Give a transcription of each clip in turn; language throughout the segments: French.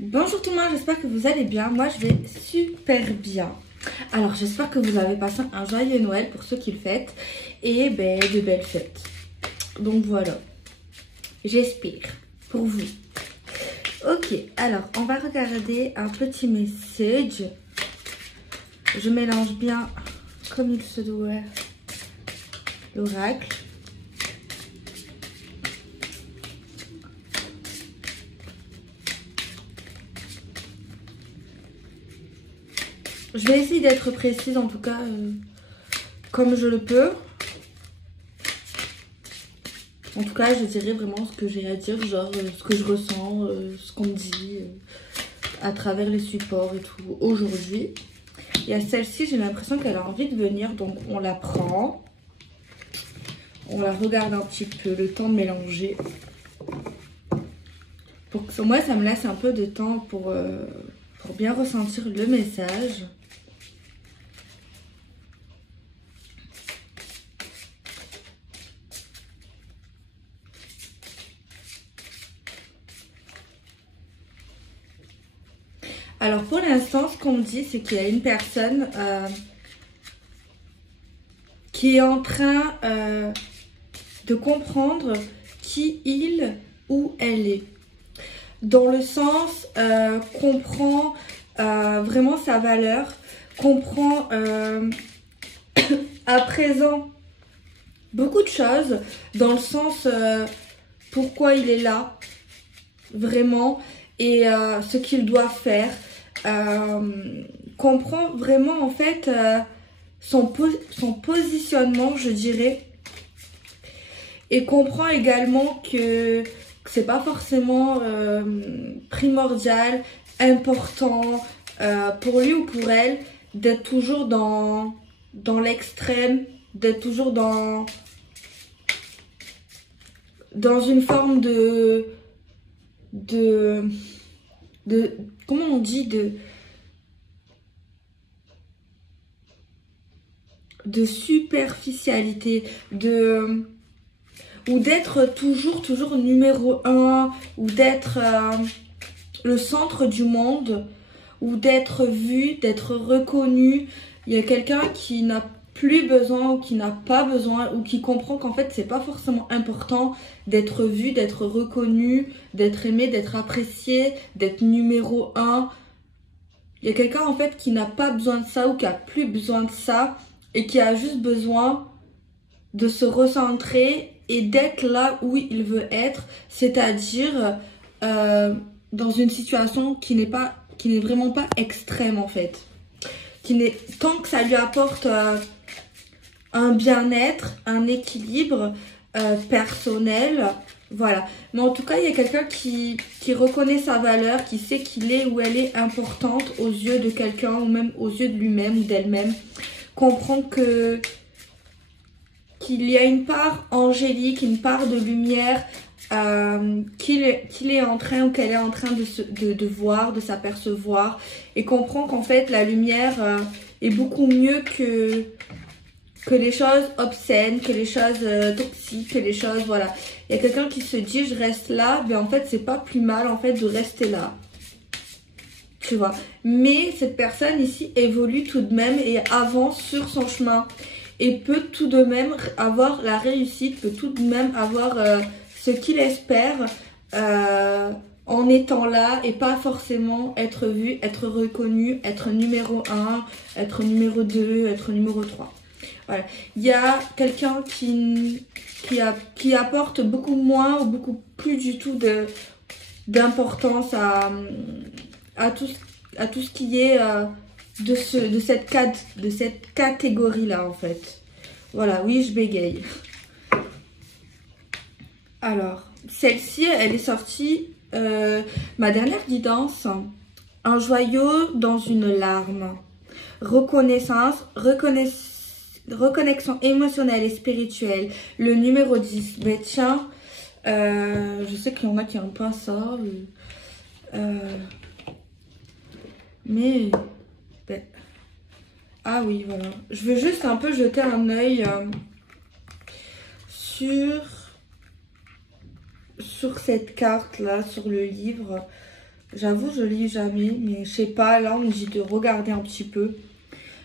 Bonjour tout le monde, j'espère que vous allez bien. Moi je vais super bien. Alors j'espère que vous avez passé un joyeux Noël pour ceux qui le fêtent. Et ben de belles fêtes. Donc voilà. J'espère pour vous. Ok, alors on va regarder un petit message. Je mélange bien comme il se doit l'oracle. Je vais essayer d'être précise en tout cas comme je le peux. En tout cas, je dirais vraiment ce que j'ai à dire, genre ce que je ressens, ce qu'on me dit à travers les supports et tout aujourd'hui. Et à celle-ci, j'ai l'impression qu'elle a envie de venir, donc on la prend. On la regarde un petit peu, le temps de mélanger. Pour que moi, ça me laisse un peu de temps pour bien ressentir le message. Alors pour l'instant, ce qu'on me dit, c'est qu'il y a une personne qui est en train de comprendre qui il ou elle est. Dans le sens, comprend vraiment sa valeur, comprend à présent beaucoup de choses, dans le sens pourquoi il est là, vraiment, et ce qu'il doit faire. Comprend vraiment en fait son positionnement, je dirais, et comprend également que c'est pas forcément primordial, important pour lui ou pour elle d'être toujours dans l'extrême, d'être toujours dans une forme de comment on dit, de superficialité, ou d'être toujours numéro 1, ou d'être le centre du monde, ou d'être vu, d'être reconnu. Il y a quelqu'un qui n'a plus besoin ou qui n'a pas besoin, ou qui comprend qu'en fait c'est pas forcément important d'être vu, d'être reconnu, d'être aimé, d'être apprécié, d'être numéro 1. Il y a quelqu'un en fait qui n'a pas besoin de ça ou qui a plus besoin de ça et qui a juste besoin de se recentrer et d'être là où il veut être, c'est-à-dire dans une situation qui n'est vraiment pas extrême en fait. Tant que ça lui apporte un bien-être, un équilibre personnel, voilà. Mais en tout cas, il y a quelqu'un qui reconnaît sa valeur, qui sait qu'il est ou elle est importante aux yeux de quelqu'un ou même aux yeux de lui-même ou d'elle-même. Comprend qu'il y a une part angélique, une part de lumière qu'il est en train ou qu'elle est en train de voir, de s'apercevoir, et comprend qu'en fait la lumière est beaucoup mieux que les choses obscènes, que les choses toxiques, que les choses, voilà. Il y a quelqu'un qui se dit je reste là, mais en fait c'est pas plus mal en fait de rester là. Tu vois. Mais cette personne ici évolue tout de même et avance sur son chemin. Et peut tout de même avoir la réussite, peut tout de même avoir ce qu'il espère en étant là et pas forcément être vu, être reconnu, être numéro 1, être numéro 2, être numéro 3. Voilà. Il y a quelqu'un qui apporte beaucoup moins ou beaucoup plus du tout d'importance à tout ce qui est de cette catégorie-là, en fait. Voilà, oui, je bégaye. Alors, celle-ci, elle est sortie, ma dernière guidance, un joyau dans une larme. Reconnexion émotionnelle et spirituelle. Le numéro 10. Ben tiens, je sais qu'il y en a qui n'aiment pas ça. Mais... ben, ah oui, voilà. Je veux juste un peu jeter un œil sur cette carte-là, sur le livre. J'avoue, je lis jamais, mais je sais pas, là on me dit de regarder un petit peu.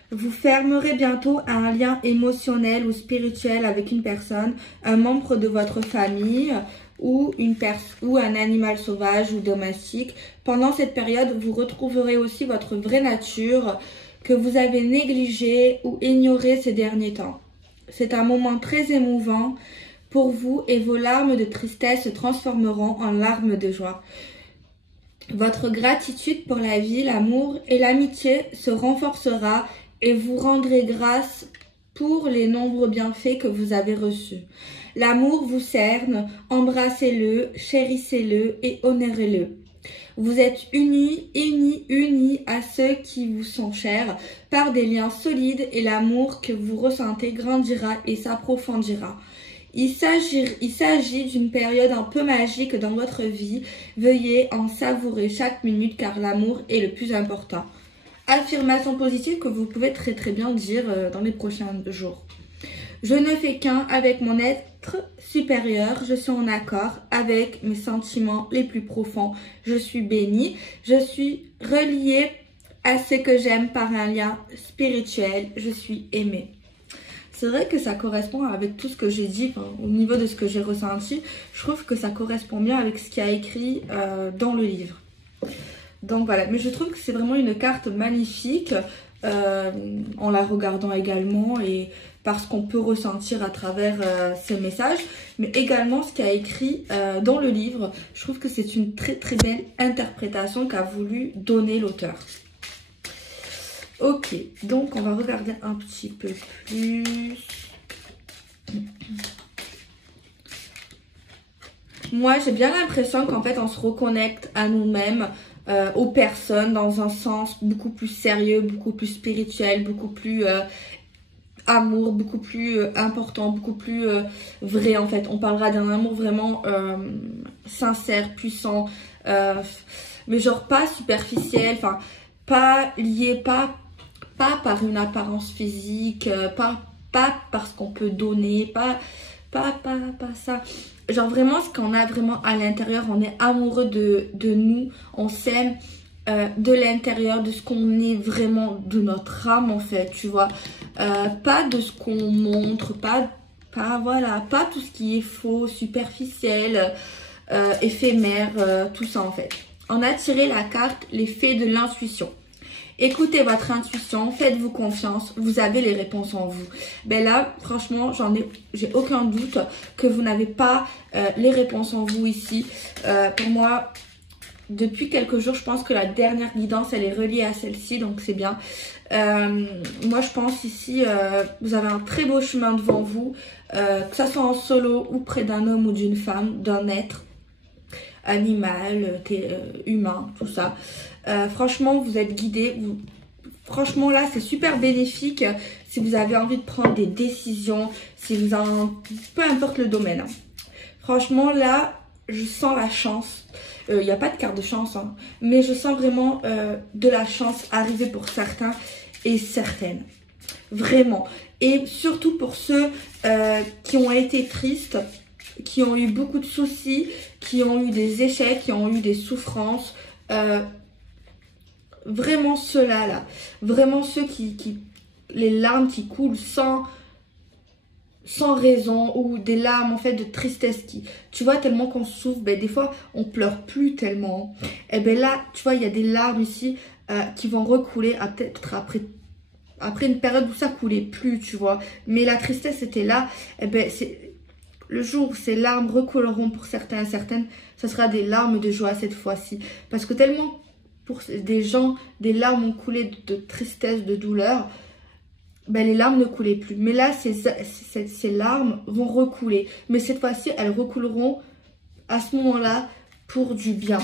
Vous fermerez bientôt un lien émotionnel ou spirituel avec une personne, un membre de votre famille ou un animal sauvage ou domestique. Pendant cette période, vous retrouverez aussi votre vraie nature que vous avez négligée ou ignorée ces derniers temps. C'est un moment très émouvant pour vous et vos larmes de tristesse se transformeront en larmes de joie. Votre gratitude pour la vie, l'amour et l'amitié se renforcera et vous rendrez grâce pour les nombreux bienfaits que vous avez reçus. L'amour vous cerne, embrassez-le, chérissez-le et honorez-le. Vous êtes unis à ceux qui vous sont chers par des liens solides et l'amour que vous ressentez grandira et s'approfondira. Il s'agit d'une période un peu magique dans votre vie. Veuillez en savourer chaque minute car l'amour est le plus important. Affirmation positive que vous pouvez très bien dire dans les prochains jours. Je ne fais qu'un avec mon être supérieur. Je suis en accord avec mes sentiments les plus profonds. Je suis bénie. Je suis reliée à ce que j'aime par un lien spirituel. Je suis aimée. C'est vrai que ça correspond avec tout ce que j'ai dit, au niveau de ce que j'ai ressenti. Je trouve que ça correspond bien avec ce qu'il y a écrit dans le livre. Donc voilà, mais je trouve que c'est vraiment une carte magnifique en la regardant également et parce qu'on peut ressentir à travers ces messages. Mais également ce qu'il y a écrit dans le livre, je trouve que c'est une très belle interprétation qu'a voulu donner l'auteur. Ok, donc on va regarder un petit peu plus. Moi, j'ai bien l'impression qu'en fait, on se reconnecte à nous-mêmes, aux personnes, dans un sens beaucoup plus sérieux, beaucoup plus spirituel, beaucoup plus amour, beaucoup plus important, beaucoup plus vrai en fait. On parlera d'un amour vraiment sincère, puissant, mais genre pas superficiel, enfin pas lié, pas par une apparence physique, pas parce qu'on peut donner, pas ça. Genre vraiment ce qu'on a vraiment à l'intérieur, on est amoureux de nous, on s'aime de l'intérieur, de ce qu'on est vraiment, de notre âme en fait, tu vois. Pas de ce qu'on montre, pas tout ce qui est faux, superficiel, éphémère, tout ça en fait. On a tiré la carte, l'effet de l'intuition. Écoutez votre intuition, faites-vous confiance, vous avez les réponses en vous. Ben là, franchement, j'ai aucun doute que vous n'avez pas les réponses en vous ici. Pour moi, depuis quelques jours, je pense que la dernière guidance, elle est reliée à celle-ci, donc c'est bien. Moi, je pense ici, vous avez un très beau chemin devant vous, que ça soit en solo ou près d'un homme ou d'une femme, d'un être animal, humain, tout ça. Franchement, vous êtes guidés. Franchement, là, c'est super bénéfique si vous avez envie de prendre des décisions, si vous en... peu importe le domaine. Hein. Franchement, là, je sens la chance. Il n'y a pas de carte de chance, hein, mais je sens vraiment de la chance arriver pour certains et certaines. Vraiment. Et surtout pour ceux qui ont été tristes, qui ont eu beaucoup de soucis, qui ont eu des échecs, qui ont eu des souffrances. Vraiment ceux-là, là. Vraiment ceux les larmes qui coulent sans raison ou des larmes en fait de tristesse qui, tu vois, tellement qu'on souffre, ben des fois on pleure plus tellement. Et ben là, tu vois, il y a des larmes ici qui vont recouler peut-être après une période où ça coulait plus, tu vois. Mais la tristesse était là, et ben c'est le jour où ces larmes recouleront pour certains et certaines, ce sera des larmes de joie cette fois-ci. Parce que tellement pour des gens, des larmes ont coulé de tristesse, de douleur, ben les larmes ne coulaient plus. Mais là, ces larmes vont recouler. Mais cette fois-ci, elles recouleront à ce moment-là pour du bien.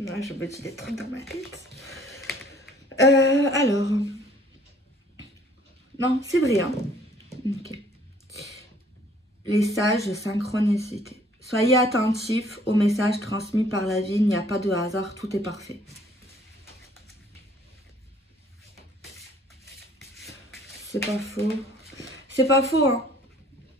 Ouais, je me dis des trucs dans ma tête. Alors... Non, c'est vrai, hein. Ok. Les sages de synchronicité. Soyez attentifs aux messages transmis par la vie. Il n'y a pas de hasard, tout est parfait. C'est pas faux. C'est pas faux, hein.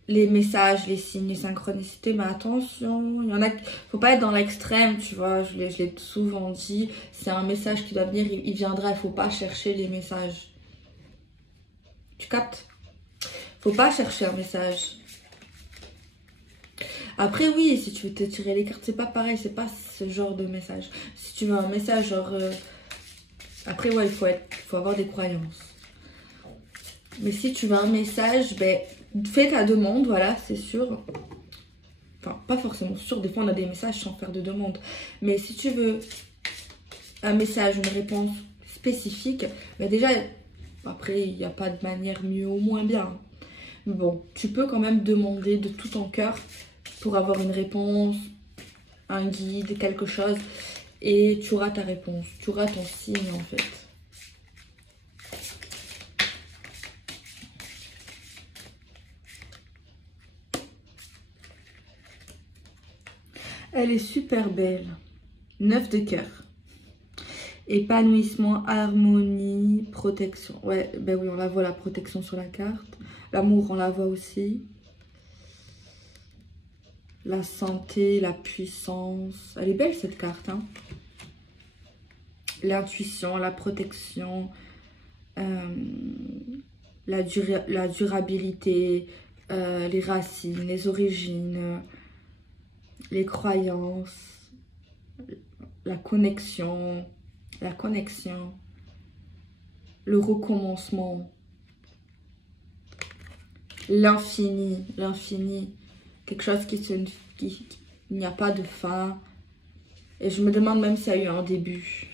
Les messages, les signes, les synchronicités, mais attention, il y en a, faut pas être dans l'extrême, tu vois, je l'ai souvent dit, c'est un message qui doit venir, il viendra, il faut pas chercher les messages. Tu captes? Faut pas chercher un message. Après, oui, si tu veux te tirer les cartes, c'est pas pareil, c'est pas ce genre de message. Si tu veux un message genre... Après, ouais, il faut avoir des croyances. Mais si tu veux un message, ben, fais ta demande, voilà, c'est sûr. Enfin, pas forcément sûr, des fois on a des messages sans faire de demande. Mais si tu veux un message, une réponse spécifique, ben déjà, après, il n'y a pas de manière mieux ou moins bien. Mais bon, tu peux quand même demander de tout ton cœur pour avoir une réponse, un guide, quelque chose. Et tu auras ta réponse, tu auras ton signe en fait. Elle est super belle. 9 de cœur. Épanouissement, harmonie, protection. Ouais, ben oui, on la voit la protection sur la carte. L'amour, on la voit aussi. La santé, la puissance. Elle est belle cette carte, hein. L'intuition, la protection, la durabilité, les racines, les origines, les croyances, la connexion, le recommencement, l'infini, quelque chose qui il n'y a pas de fin. Et je me demande même s'il y a eu un début.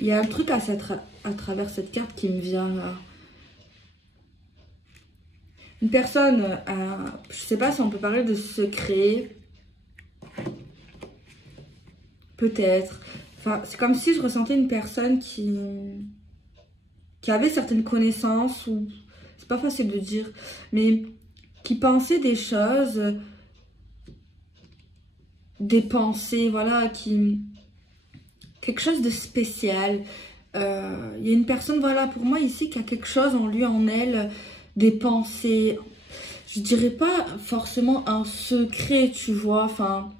Il y a un truc à travers cette carte qui me vient là. Une personne, je sais pas si on peut parler de secret. Peut-être. Enfin, c'est comme si je ressentais une personne qui avait certaines connaissances, ou c'est pas facile de dire, mais qui pensait des choses, des pensées, voilà, quelque chose de spécial. Il y a une personne, voilà, pour moi ici, qui a quelque chose en lui, en elle, des pensées. Je dirais pas forcément un secret, tu vois, enfin,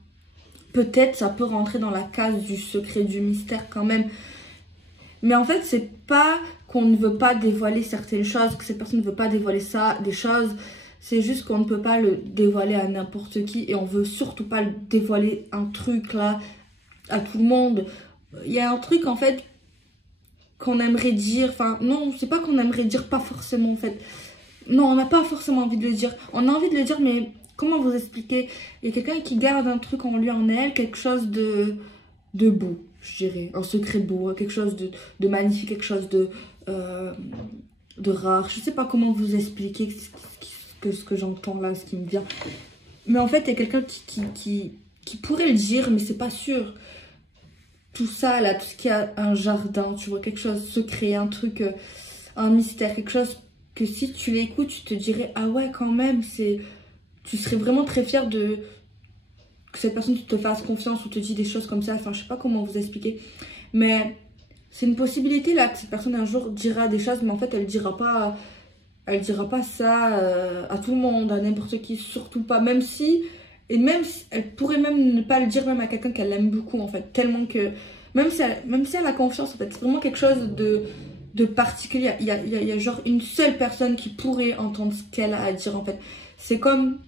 peut-être ça peut rentrer dans la case du secret, du mystère quand même. Mais en fait, c'est pas qu'on ne veut pas dévoiler certaines choses, que cette personne ne veut pas dévoiler ça, des choses. C'est juste qu'on ne peut pas le dévoiler à n'importe qui et on veut surtout pas le dévoiler un truc là à tout le monde. Il y a un truc en fait qu'on aimerait dire, enfin non, c'est pas qu'on aimerait dire, pas forcément en fait. Non, on n'a pas forcément envie de le dire. On a envie de le dire, mais comment vous expliquer? Il y a quelqu'un qui garde un truc en lui, en elle, quelque chose de beau, je dirais. Un secret beau, quelque chose de magnifique, quelque chose de rare. Je sais pas comment vous expliquer ce que j'entends là, ce qui me vient. Mais en fait, il y a quelqu'un qui pourrait le dire, mais c'est pas sûr. Tout ça, là, tout ce qui a un jardin, tu vois, quelque chose de secret, un truc, un mystère, quelque chose que si tu l'écoutes, tu te dirais, ah ouais, quand même, tu serais vraiment très fière que cette personne te fasse confiance ou te dit des choses comme ça. Enfin, je sais pas comment vous expliquer. Mais c'est une possibilité, là, que cette personne un jour dira des choses, mais en fait, elle dira pas ça à tout le monde, à n'importe qui, surtout pas. Même si elle pourrait même ne pas le dire même à quelqu'un qu'elle aime beaucoup, en fait. Tellement que, même si elle a confiance, en fait, c'est vraiment quelque chose de particulier. Il y a genre une seule personne qui pourrait entendre ce qu'elle a à dire, en fait. C'est comme...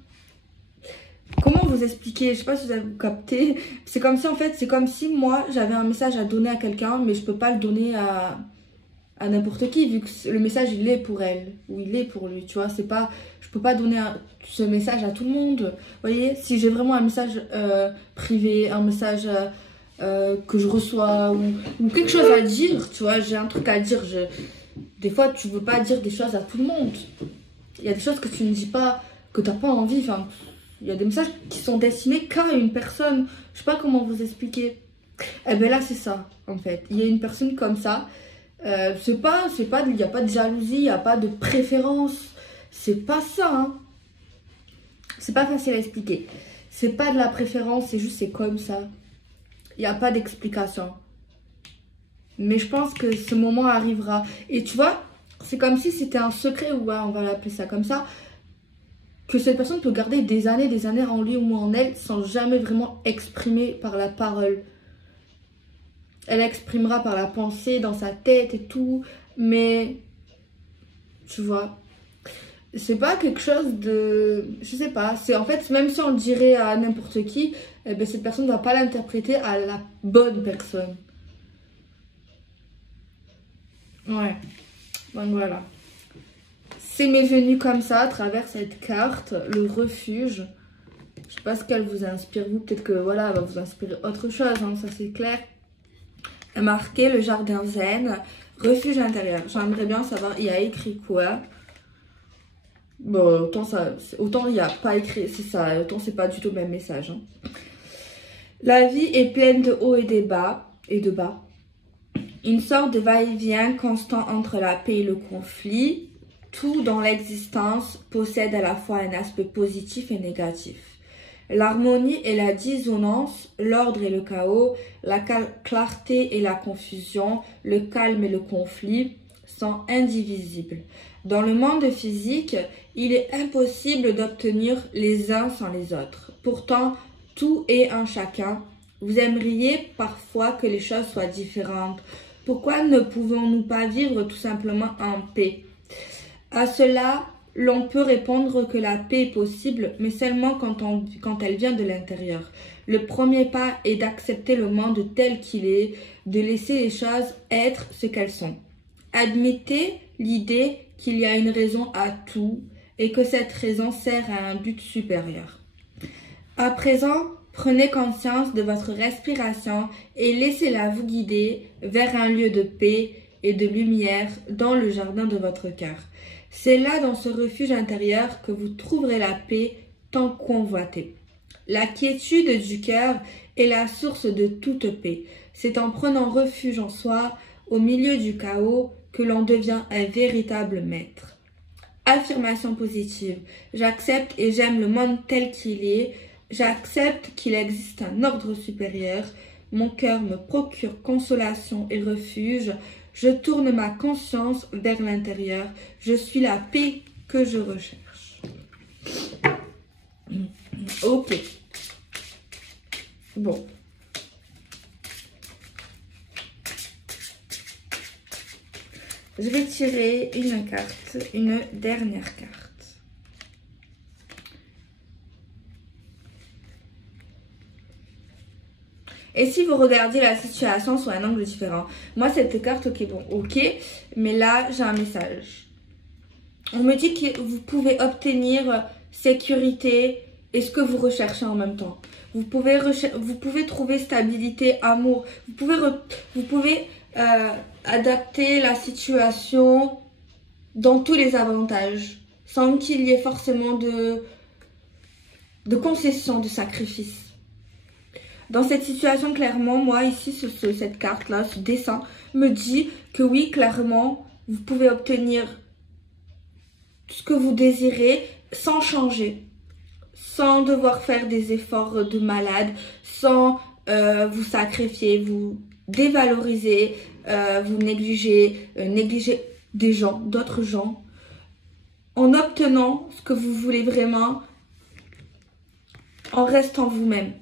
Comment vous expliquer? Je sais pas si vous avez capté. C'est comme si, en fait, c'est comme si moi, j'avais un message à donner à quelqu'un, mais je peux pas le donner à n'importe qui, vu que le message, il est pour elle, ou il est pour lui, tu vois. C'est pas... Je peux pas donner ce message à tout le monde. Vous voyez, si j'ai vraiment un message privé, un message que je reçois, ou quelque chose à dire, tu vois, j'ai un truc à dire. Des fois, tu veux pas dire des choses à tout le monde. Il y a des choses que tu ne dis pas, que tu n'as pas envie. Enfin, il y a des messages qui sont destinés qu'à une personne. Je sais pas comment vous expliquer. Eh ben là, c'est ça, en fait. Il y a une personne comme ça. Il n'y a pas de jalousie, il n'y a pas de préférence. C'est pas ça, hein. C'est pas facile à expliquer. C'est pas de la préférence, c'est juste, c'est comme ça. Il n'y a pas d'explication. Mais je pense que ce moment arrivera. Et tu vois, c'est comme si c'était un secret, ou ouais, on va l'appeler ça comme ça, que cette personne peut garder des années en lui ou en elle sans jamais vraiment exprimer par la parole. Elle exprimera par la pensée, dans sa tête et tout, mais tu vois, c'est pas quelque chose de... Je sais pas, c'est en fait, même si on le dirait à n'importe qui, eh ben, cette personne ne va pas l'interpréter à la bonne personne. Ouais, donc voilà. C'est m'est venu comme ça à travers cette carte, le refuge. Je sais pas ce qu'elle vous inspire, vous. Peut-être que voilà, elle va vous inspirer autre chose, hein, ça c'est clair. Marqué le jardin zen, refuge intérieur. J'aimerais bien savoir, il y a écrit quoi? Bon, autant il n'y a pas écrit, c'est ça, autant c'est pas du tout le même message. Hein. La vie est pleine de hauts et de bas. Une sorte de va-et-vient constant entre la paix et le conflit. Tout dans l'existence possède à la fois un aspect positif et négatif. L'harmonie et la dissonance, l'ordre et le chaos, la clarté et la confusion, le calme et le conflit sont indivisibles. Dans le monde physique, il est impossible d'obtenir les uns sans les autres. Pourtant, tout est un chacun. Vous aimeriez parfois que les choses soient différentes. Pourquoi ne pouvons-nous pas vivre tout simplement en paix? À cela, l'on peut répondre que la paix est possible, mais seulement quand elle vient de l'intérieur. Le premier pas est d'accepter le monde tel qu'il est, de laisser les choses être ce qu'elles sont. Admettez l'idée qu'il y a une raison à tout et que cette raison sert à un but supérieur. À présent, prenez conscience de votre respiration et laissez-la vous guider vers un lieu de paix et de lumière dans le jardin de votre cœur. C'est là, dans ce refuge intérieur, que vous trouverez la paix tant convoitée. La quiétude du cœur est la source de toute paix. C'est en prenant refuge en soi, au milieu du chaos, que l'on devient un véritable maître. Affirmation positive. J'accepte et j'aime le monde tel qu'il est. J'accepte qu'il existe un ordre supérieur. Mon cœur me procure consolation et refuge. Je tourne ma conscience vers l'intérieur. Je suis la paix que je recherche. Ok. Bon. Je vais tirer une carte, une dernière carte. Et si vous regardez la situation sous un angle différent? Moi, cette carte, ok, bon, ok. Mais là, j'ai un message. On me dit que vous pouvez obtenir sécurité et ce que vous recherchez en même temps. Vous pouvez trouver stabilité, amour. Vous pouvez adapter la situation dans tous les avantages. Sans qu'il y ait forcément de concession, de sacrifice. Dans cette situation, clairement, moi, ici, cette carte-là, ce dessin, me dit que oui, clairement, vous pouvez obtenir ce que vous désirez sans changer, sans devoir faire des efforts de malade, sans vous sacrifier, vous dévaloriser, vous négliger des gens, d'autres gens, en obtenant ce que vous voulez vraiment, en restant vous-même.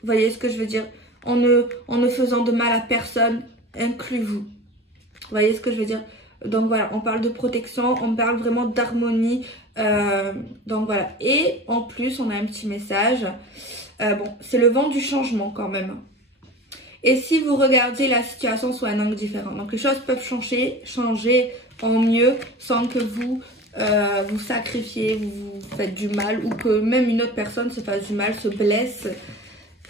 Vous voyez ce que je veux dire? En ne faisant de mal à personne, inclus vous. Vous voyez ce que je veux dire? Donc voilà, on parle de protection, on parle vraiment d'harmonie. Donc voilà. Et en plus, on a un petit message. Bon, c'est le vent du changement quand même. Et si vous regardez la situation sous un angle différent. Donc les choses peuvent changer en mieux sans que vous vous sacrifiez, vous faites du mal ou que même une autre personne se fasse du mal, se blesse.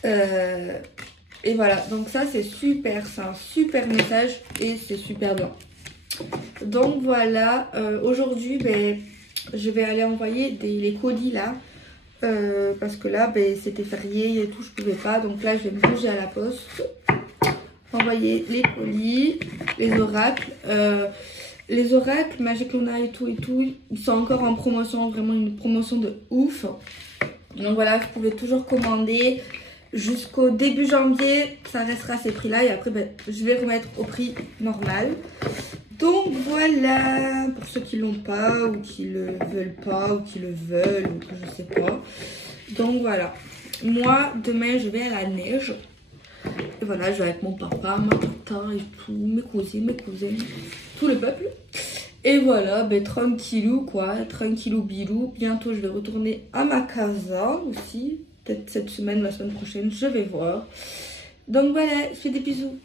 Et voilà, donc ça c'est super, c'est un super message et c'est super bien. Donc voilà, aujourd'hui ben, je vais aller envoyer les colis là parce que là ben, c'était férié et tout, je pouvais pas, donc là je vais me bouger à la poste, envoyer les colis, les oracles. Les oracles, Magic Luna et tout, ils sont encore en promotion, vraiment une promotion de ouf. Donc voilà, vous pouvez toujours commander. Jusqu'au début janvier, ça restera à ces prix-là. Et après, ben, je vais remettre au prix normal. Donc voilà, pour ceux qui l'ont pas ou qui le veulent pas ou qui le veulent ou que je sais pas. Donc voilà, moi demain je vais à la neige. Et voilà, je vais avec mon papa, ma tata et tout, mes cousines, mes cousins, tout le peuple. Et voilà, ben tranquillou quoi, tranquillou bilou. Bientôt je vais retourner à ma casa aussi. Peut-être cette semaine, la semaine prochaine, je vais voir. Donc voilà, je fais des bisous.